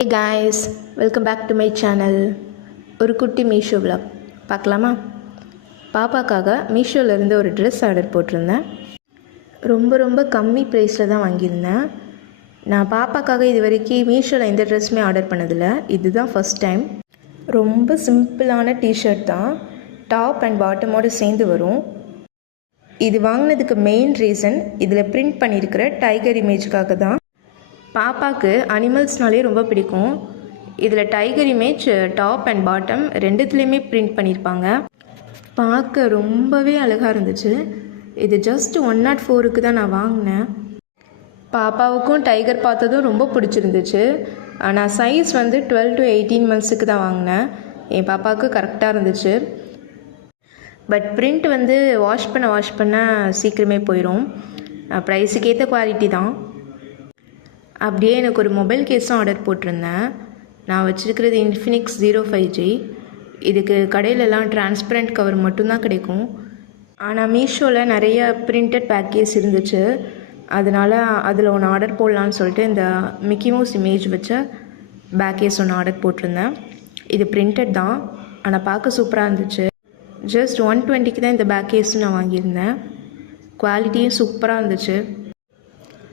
Hey guys, welcome back to my channel. ஒரு குட்டி Meesho vlog பார்க்கலாமா? பாப்பாக்காக மீஷோலேருந்து ஒரு ட்ரெஸ் ஆர்டர் போட்டிருந்தேன். ரொம்ப கம்மி ப்ரைஸில் தான் வாங்கியிருந்தேன். நான் பாப்பாக்காக இது வரைக்கும் மீஷோவில் எந்த ட்ரெஸ்ஸுமே ஆர்டர் பண்ணதில்லை. இதுதான் ஃபஸ்ட் டைம். ரொம்ப சிம்பிளான டிஷர்ட் தான், டாப் அண்ட் பாட்டமோடு சேர்ந்து வரும். இது வாங்கினதுக்கு மெயின் ரீசன் இதில் பிரிண்ட் பண்ணியிருக்கிற டைகர் இமேஜுக்காக தான். பாப்பாவுக்கு அனிமல்ஸ்னாலே ரொம்ப பிடிக்கும். இதில் tiger image top and bottom ரெண்டுத்துலேயுமே பிரிண்ட் பண்ணியிருப்பாங்க. பார்க்க ரொம்பவே அழகாக இருந்துச்சு. இது ஜஸ்ட் 104க்கு தான் நான் வாங்கினேன். பாப்பாவுக்கும் டைகர் பார்த்ததும் ரொம்ப பிடிச்சிருந்துச்சு. நான் சைஸ் வந்து 12 to 18 monthsக்கு தான் வாங்கினேன். என் பாப்பாவுக்கு கரெக்டாக இருந்துச்சு. பட் பிரிண்ட் வந்து வாஷ் பண்ண சீக்கிரமே போயிடும். ப்ரைஸுக்கு ஏற்ற குவாலிட்டி தான். அப்படியே எனக்கு ஒரு மொபைல் கேஸும் ஆர்டர் போட்டிருந்தேன். நான் வச்சுருக்கிறது இன்ஃபினிக்ஸ் 05G. இதுக்கு கடையிலலாம் டிரான்ஸ்பரண்ட் கவர் மட்டும்தான் கிடைக்கும். ஆனால் மீஷோவில் நிறைய பிரிண்டட் பேக்கேஜ் இருந்துச்சு. அதனால் அதில் ஒன்று ஆர்டர் போடலான்னு சொல்லிட்டு இந்த மிக்கி மவுஸ் இமேஜ் வச்ச பேக்கேஜ் ஒன்று ஆர்டர் போட்டிருந்தேன். இது பிரிண்டட் தான், ஆனால் பார்க்க சூப்பராக இருந்துச்சு. ஜஸ்ட் 120க்கு தான் இந்த பேக்கேஜும் நான் வாங்கியிருந்தேன். குவாலிட்டியும் சூப்பராக இருந்துச்சு.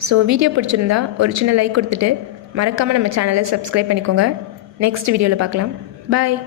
ஸோ வீடியோ பிடிச்சிருந்தா ஒரு சின்ன லைக் கொடுத்துட்டு மறக்காமல் நம்ம சேனலை சப்ஸ்கிரைப் பண்ணிக்கோங்க. நெக்ஸ்ட் வீடியோவில் பார்க்கலாம். பாய்.